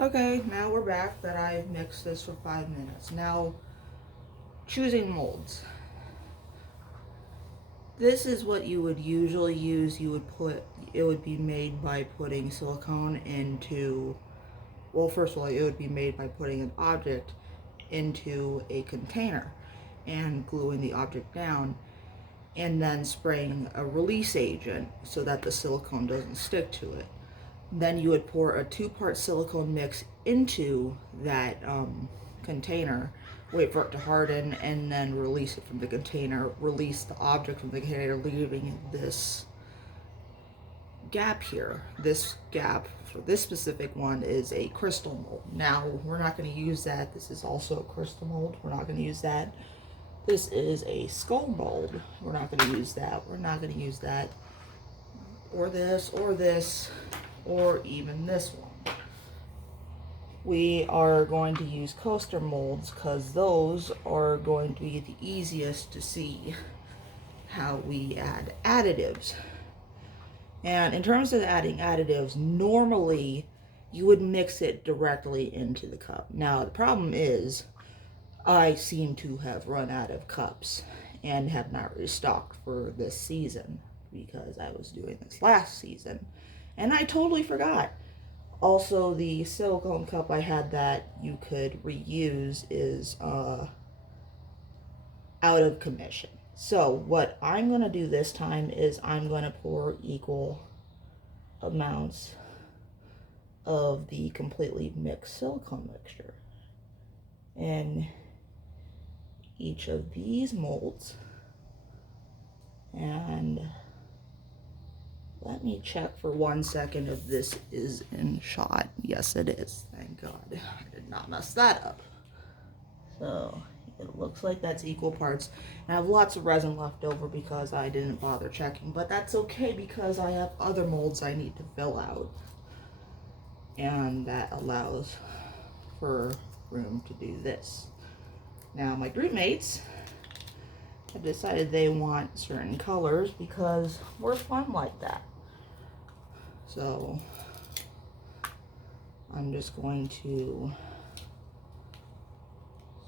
Okay, now we're back that I've mixed this for 5 minutes. Now, choosing molds. This is what you would usually use. It would be made by putting silicone into, well, first of all, it would be made by putting an object into a container and gluing the object down and then spraying a release agent so that the silicone doesn't stick to it. Then you would pour a 2-part silicone mix into that container, wait for it to harden, and then release it from the container, release the object from the container, leaving this gap here. This gap for this specific one is a crystal mold. Now, we're not going to use that. This is also a crystal mold. We're not going to use that. This is a skull mold. We're not going to use that. We're not going to use that. Or this, or even this one. We are going to use coaster molds because those are going to be the easiest to see how we add additives. And in terms of adding additives, normally you would mix it directly into the cup. Now, the problem is I seem to have run out of cups and have not restocked for this season because I was doing this last season. And I totally forgot. Also, the silicone cup I had that you could reuse is out of commission. So what I'm going to do this time is I'm going to pour equal amounts of the completely mixed silicone mixture in each of these molds. And let me check for 1 second if this is in shot. Yes, it is. Thank God. I did not mess that up. So it looks like that's equal parts. And I have lots of resin left over because I didn't bother checking. But that's okay because I have other molds I need to fill out. And that allows for room to do this. Now my group mates have decided they want certain colors because we're fun like that. So I'm just going to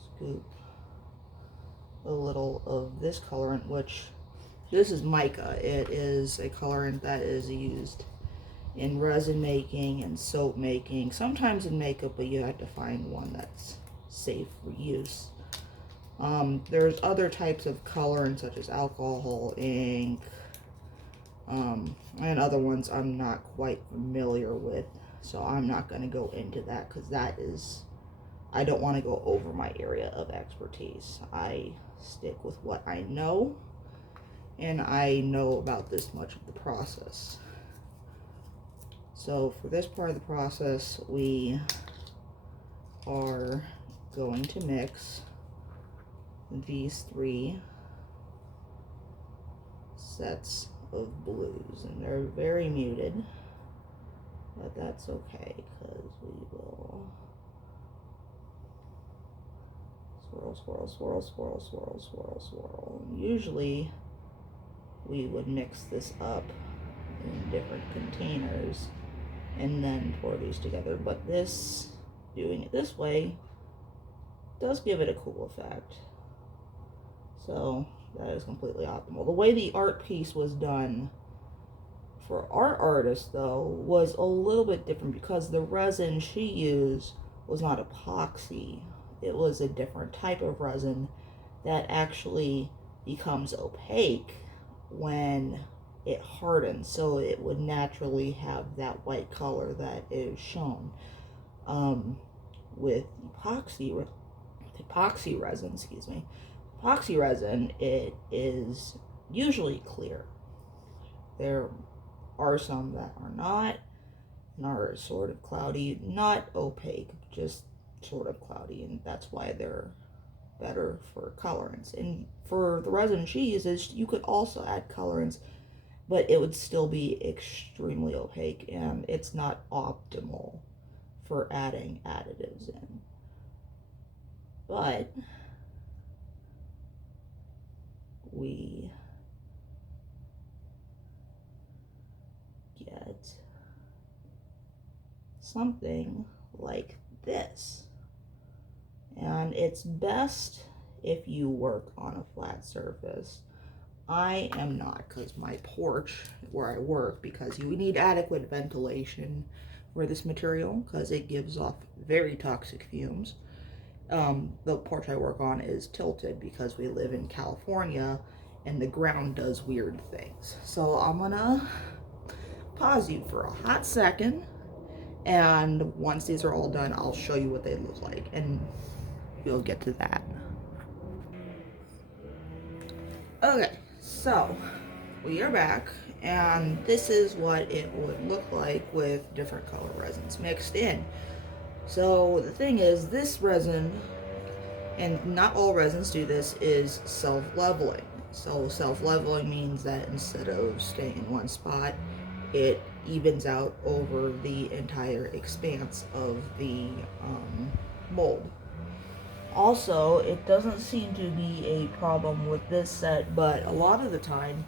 scoop a little of this colorant, which this is mica. It is a colorant that is used in resin making and soap making, sometimes in makeup, but you have to find one that's safe for use. There's other types of colorants such as alcohol, ink, and other ones I'm not quite familiar with, so I'm not going to go into that because I don't want to go over my area of expertise. I stick with what I know, and I know about this much of the process. So for this part of the process, we are going to mix these 3 sets of blues, and they're very muted, but that's okay because we will swirl, swirl, swirl, swirl, swirl, swirl, swirl. And usually we would mix this up in different containers and then pour these together, but doing it this way does give it a cool effect. So that is completely optimal. The way the art piece was done for our artist, though, was a little bit different because the resin she used was not epoxy. It was a different type of resin that actually becomes opaque when it hardens, so it would naturally have that white color that is shown. With epoxy resin, epoxy resin, it is usually clear. There are some that are not, and are sort of cloudy, not opaque, just sort of cloudy, and that's why they're better for colorants. And for the resin she uses, you could also add colorants, but it would still be extremely opaque, and it's not optimal for adding additives in. But we get something like this. And it's best if you work on a flat surface. I am not, because my porch where I work, because you need adequate ventilation for this material because it gives off very toxic fumes. The porch I work on is tilted because we live in California and the ground does weird things. So I'm gonna pause you for a hot second, and once these are all done, I'll show you what they look like and we'll get to that. Okay, so we are back, and this is what it would look like with different color resins mixed in. So the thing is, this resin, and not all resins do this, is self-leveling. So self-leveling means that instead of staying in one spot, it evens out over the entire expanse of the mold. Also, it doesn't seem to be a problem with this set, but a lot of the time,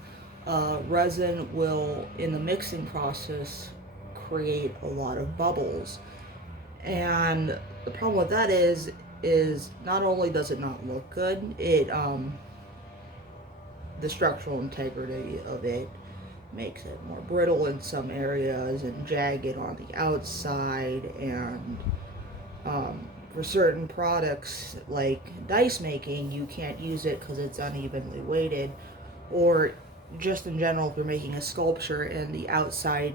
resin will, in the mixing process, create a lot of bubbles. And the problem with that is not only does it not look good, the structural integrity of it makes it more brittle in some areas and jagged on the outside, and for certain products like dice making, you can't use it because it's unevenly weighted, or just in general, if you're making a sculpture and the outside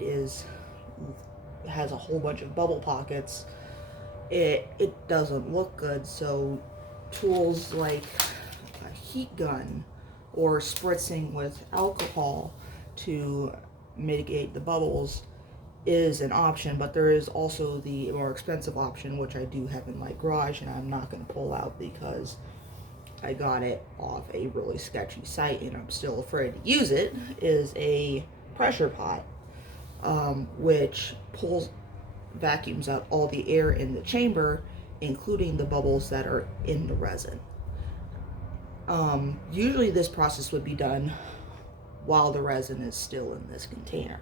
has a whole bunch of bubble pockets, it doesn't look good. So tools like a heat gun or spritzing with alcohol to mitigate the bubbles is an option, but there is also the more expensive option, which I do have in my garage and I'm not going to pull out because I got it off a really sketchy site and I'm still afraid to use it, is a pressure pot, which vacuums out all the air in the chamber, including the bubbles that are in the resin. Usually this process would be done while the resin is still in this container.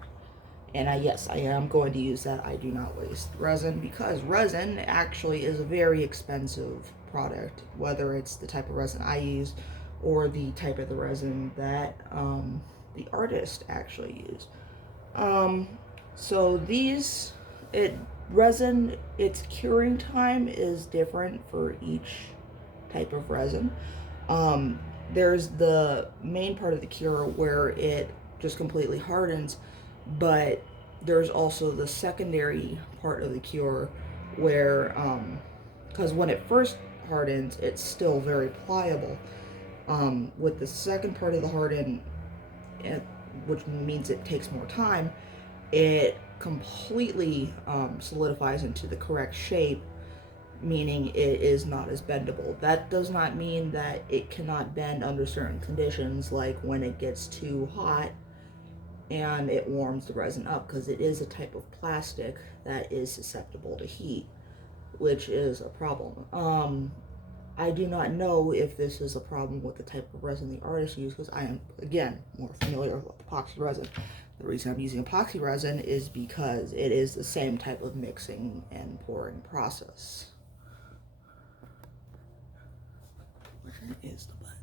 And yes, I am going to use that. I do not waste resin because resin actually is a very expensive product, whether it's the type of resin I use or the type of the resin that the artist actually used. So resin, its curing time is different for each type of resin. There's the main part of the cure where it just completely hardens, but there's also the secondary part of the cure where, because when it first hardens, it's still very pliable. With the second part of the harden, which means it takes more time, it completely solidifies into the correct shape, meaning it is not as bendable. That does not mean that it cannot bend under certain conditions, like when it gets too hot and it warms the resin up, because it is a type of plastic that is susceptible to heat, which is a problem. I do not know if this is a problem with the type of resin the artist used, because I am, again, more familiar with epoxy resin. The reason I'm using epoxy resin is because it is the same type of mixing and pouring process. Where is the button?